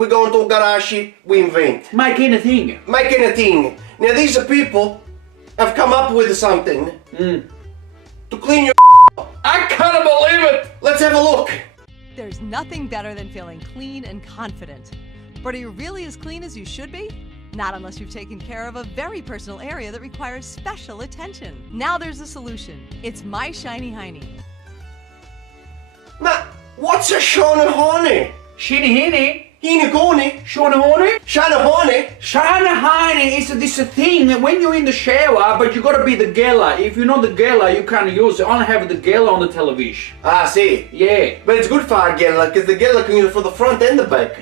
We go into a garage, we invent. Make anything. Make anything. Now these are people have come up with something to clean your I can't believe it. Let's have a look. There's nothing better than feeling clean and confident. But are you really as clean as you should be? Not unless you've taken care of a very personal area that requires special attention. Now there's a solution. It's My Shiny Hiney. Ma, what's a Shana Honey? Hiney. Hiney Goni? Shana Honey? Shana Honey? Shana Hiney is this thing when you're in the shower, but you gotta be the gala. If you're not the gala, you can't use it. Only have the gala on the television. Ah, see. Yeah. But it's good for a gala, because the gala can use it for the front and the back.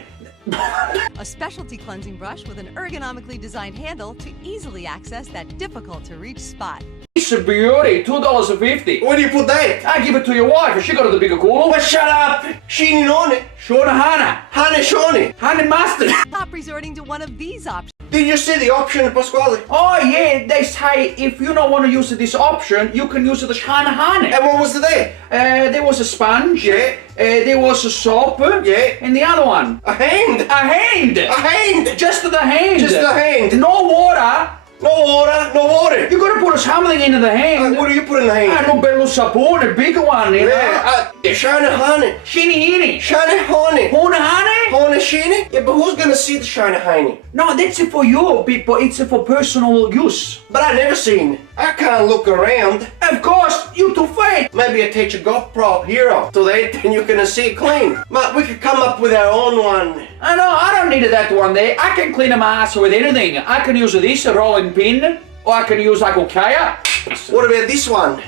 A specialty cleansing brush with an ergonomically designed handle to easily access that difficult to reach spot. It's a beauty, $2.50. Where do you put that? I give it to your wife, she got the bigger cooler. Well, shut up! Shini Noni. Shona Hana. Hana Shoni. Honey mustard. Stop resorting to one of these options. Did you see the option, Pasquale? Oh yeah, they say if you don't want to use this option, you can use the Shana Honey. And what was there? There was a sponge. Yeah. There was a soap. Yeah. And the other one. A hand. A hand. A hand. Just the hand. Just the hand. No water. No water, no water. You gotta put something into the hand. What do you put in the hand? I know bello sapone, a bigger one, you know. Shana Honey. Hiney. Shana Honey. Hona Honey? Hona Shini? Yeah, but who's gonna see the Shana Honey? No, that's for you people. It's for personal use. But I never seen. I can't look around. Of course, you too fake. Maybe I take a GoPro Hero so that then you can see it clean. Ma, we could come up with our own one. I know, I don't need that one there. I can clean my ass with anything. I can use this, a rolling pin, or I can use like Okaya. What about this one?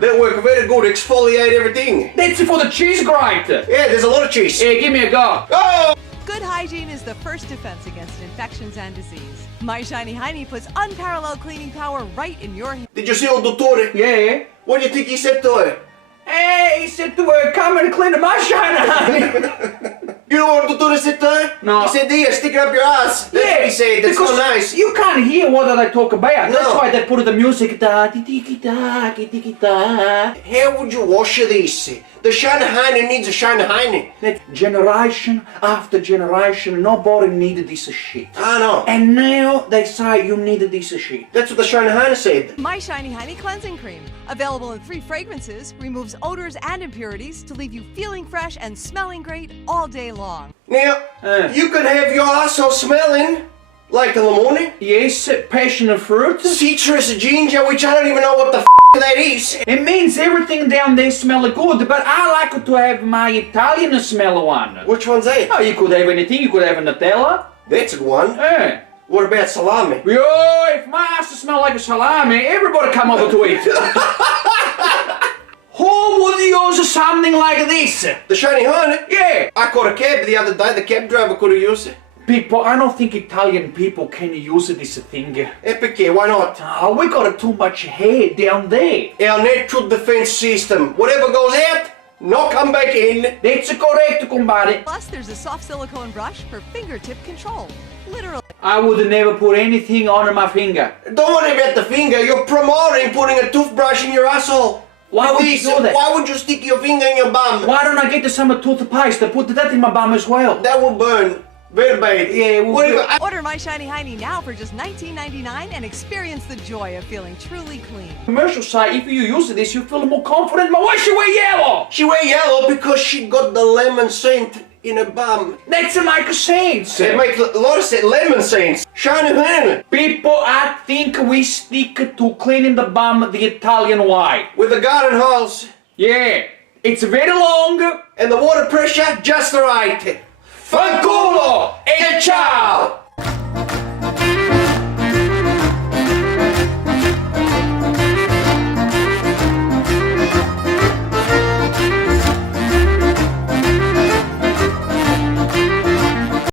That work very good, exfoliate everything. That's for the cheese grate. Yeah, there's a lot of cheese. Yeah, give me a go. Oh! Good hygiene is the first defense against infections and disease. My Shiny Hiney puts unparalleled cleaning power right in your hand. Did you see old Dottore? Yeah. What do you think he said to her? Hey, he said to her, come and clean my Shana. You know what Dottore said to her? No. He said, here, stick it up your ass. That's what he said, that's so nice. You can't hear what they talk about. No. That's why they put the music. Da, tiki da, tiki da. How would you wash this? The Shana Hiney needs a Shana Hiney. That generation after generation, nobody needed this shit. I know. And now they say you need this shit. That's what the Shana Hiney said. My Shiny Hiney Cleansing Cream. Available in 3 fragrances, removes odors and impurities to leave you feeling fresh and smelling great all day long. Now, you can have your asshole smelling like a lemon. Yes, passion fruit. Citrus ginger, which I don't even know what the that is. It means everything down there smell good, but I like to have my Italian smell one. Which one's that? Oh, you could have anything. You could have a Nutella. That's a good one. Yeah. What about salami? Yo, if my ass smell like a salami, everybody come over to eat. Who would use something like this? The Shiny Honey? Yeah. I caught a cab the other day. The cab driver could have used it. People, I don't think Italian people can use this thing. Epic, why not? Oh, we got too much hair down there. Our natural defense system. Whatever goes out, not come back in. That's correct, compadre. Plus, there's a soft silicone brush for fingertip control. Literally. I would never put anything on my finger. Don't worry about the finger. You're promoting putting a toothbrush in your asshole. Why would you do that? Why would you stick your finger in your bum? Why don't I get some toothpaste to put that in my bum as well? That will burn. Very bad. Yeah, well, Order My Shiny Hiney now for just $19.99 and experience the joy of feeling truly clean. Commercials say if you use this, you feel more confident. But why she wear yellow? She wear yellow because she got the lemon scent in her bum. That's make sense. It makes a lot of sense. Lemon scent. Shiny Honey. People, I think we stick to cleaning the bum the Italian way. With the garden hose. Yeah, it's very long. And the water pressure just right. Fuck